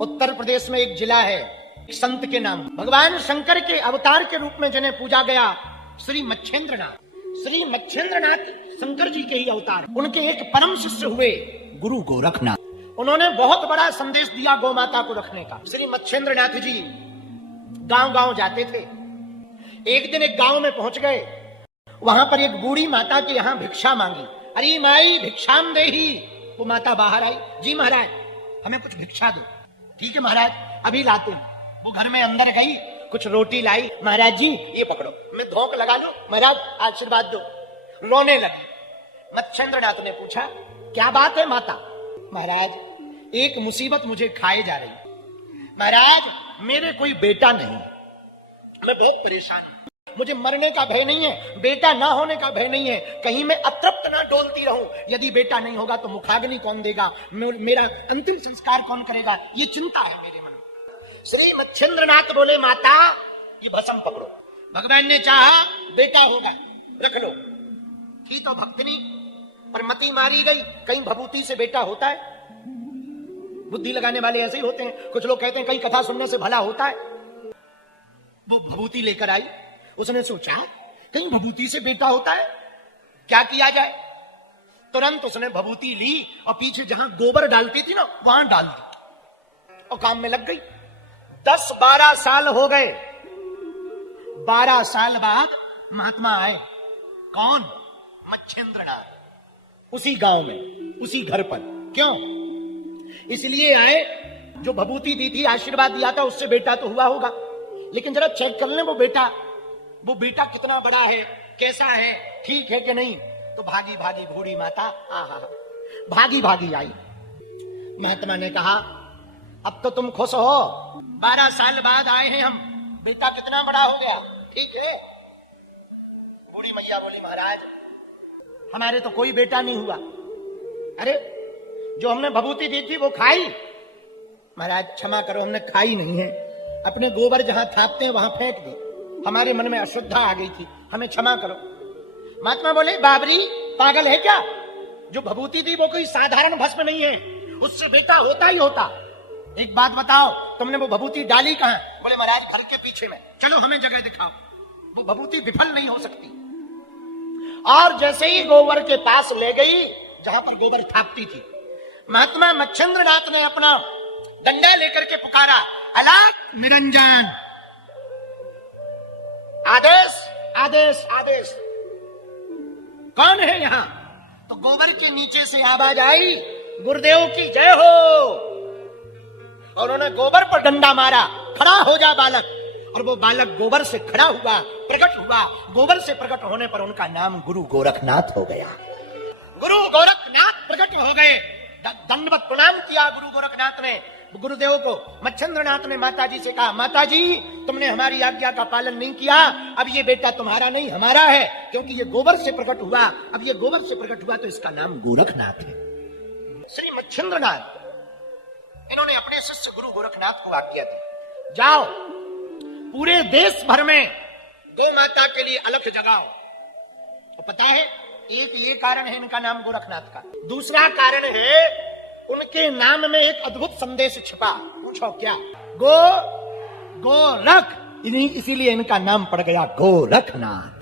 उत्तर प्रदेश में एक जिला है, एक संत के नाम, भगवान शंकर के अवतार के रूप में जिन्हें पूजा गया, श्री मच्छेंद्रनाथ। श्री मच्छेंद्रनाथ शंकर जी के ही अवतार। उनके एक परम शिष्य हुए गुरु गोरखनाथ। उन्होंने बहुत बड़ा संदेश दिया गौ माता को रखने का। श्री मच्छेंद्रनाथ जी गांव गांव जाते थे। एक दिन एक गांव में पहुंच गए, वहां पर एक बूढ़ी माता के यहां भिक्षा मांगी। अरे माई भिक्षाम देही। वो माता बाहर आई, जी महाराज हमें कुछ भिक्षा दो। ठीक है महाराज अभी लाते हैं। वो घर में अंदर गई, कुछ रोटी लाई। महाराज जी ये पकड़ो, मैं धोख लगा लूं, महाराज आशीर्वाद दो। रोने लगी। मच्छेंद्रनाथ ने पूछा क्या बात है माता? महाराज एक मुसीबत मुझे खाए जा रही। महाराज मेरे कोई बेटा नहीं, मैं बहुत परेशान हूं। मुझे मरने का भय नहीं है, बेटा ना होने का भय नहीं है। कहीं मैं अतृप्त ना डोलती रहूं। यदि बेटा नहीं होगा तो मुखाग्नि कौन देगा, मेरा अंतिम संस्कार कौन करेगा, ये चिंता है मेरे मन में। श्री मच्छेंद्रनाथ बोले माता ये भस्म पकड़ो। भगवान ने चाहा बेटा होगा, रख लो। की तो भक्तनी पर मती मारी गई। कहीं भभूति से बेटा होता है? बुद्धि लगाने वाले ऐसे ही होते हैं। कुछ लोग कहते हैं कहीं कथा सुनने से भला होता है। वो भभूति लेकर आई। उसने सोचा कहीं भभूति से बेटा होता है, क्या किया जाए। तुरंत उसने भभूति ली और पीछे जहां गोबर डालती थी ना वहां डाल दी और काम में लग गई। 10-12 साल हो गए। 12 साल बाद महात्मा आए। कौन? मच्छेंद्रनाथ। उसी गांव में, उसी घर पर। क्यों? इसलिए आए जो भभूति दी थी, आशीर्वाद दिया था, उससे बेटा तो हुआ होगा, लेकिन जरा चेक कर लें वो बेटा कितना बड़ा है, कैसा है, ठीक है कि नहीं। तो भागी भागी बूढ़ी माता भागी भागी आई। महात्मा ने कहा अब तो तुम खुश हो, 12 साल बाद आए हैं हम, बेटा कितना बड़ा हो गया, ठीक है। बूढ़ी मैया बोली महाराज हमारे तो कोई बेटा नहीं हुआ। अरे जो हमने भभूति दी थी वो खाई? महाराज क्षमा करो हमने खाई नहीं है, अपने गोबर जहां थापते हैं वहां फेंक दी, हमारे मन में अशुद्धता आ गई थी, हमें क्षमा करो। महात्मा बोले बाबरी पागल है क्या? जो भभूति दी वो कोई साधारण भस्म नहीं है, उससे बेटा होता ही होता। एक बात बताओ तुमने वो भभूति डाली कहां? बोले महाराज घर के पीछे में। चलो हमें जगह दिखाओ। वो भभूति विफल नहीं हो सकती। और जैसे ही गोबर के पास ले गई जहां पर गोबर थापती थी, महात्मा मच्छेंद्रनाथ ने अपना डंडा लेकर के पुकारा अलाप निरंजन, आदेश आदेश आदेश। कौन है यहां? तो गोबर के नीचे से आवाज आई गुरुदेव की जय हो। और उन्होंने गोबर पर डंडा मारा, खड़ा हो जा बालक। और वो बालक गोबर से खड़ा हुआ, प्रकट हुआ। गोबर से प्रकट होने पर उनका नाम गुरु गोरखनाथ हो गया। गुरु गोरखनाथ प्रकट हो गए। दंडवत प्रणाम किया गुरु गोरखनाथ ने गुरुदेव को। मच्छेंद्रनाथ ने माता जी से कहा माता जी तुमने हमारी आज्ञा का पालन नहीं किया, अब ये बेटा तुम्हारा नहीं हमारा है, क्योंकि ये गोबर से प्रकट हुआ। अब ये गोबर से प्रकट हुआ तो इसका नाम गोरखनाथ है। श्री मच्छेंद्रनाथ इन्होंने अपने शिष्य गुरु गोरखनाथ को आज्ञा दी जाओ पूरे देश भर में गौ माता के लिए अलख जगाओ। तो पता है एक ये कारण है इनका नाम गोरखनाथ का। दूसरा कारण है उनके नाम में एक अद्भुत संदेश छिपा। पूछो क्या? गोरख, इसीलिए इनका नाम पड़ गया गोरखनाथ।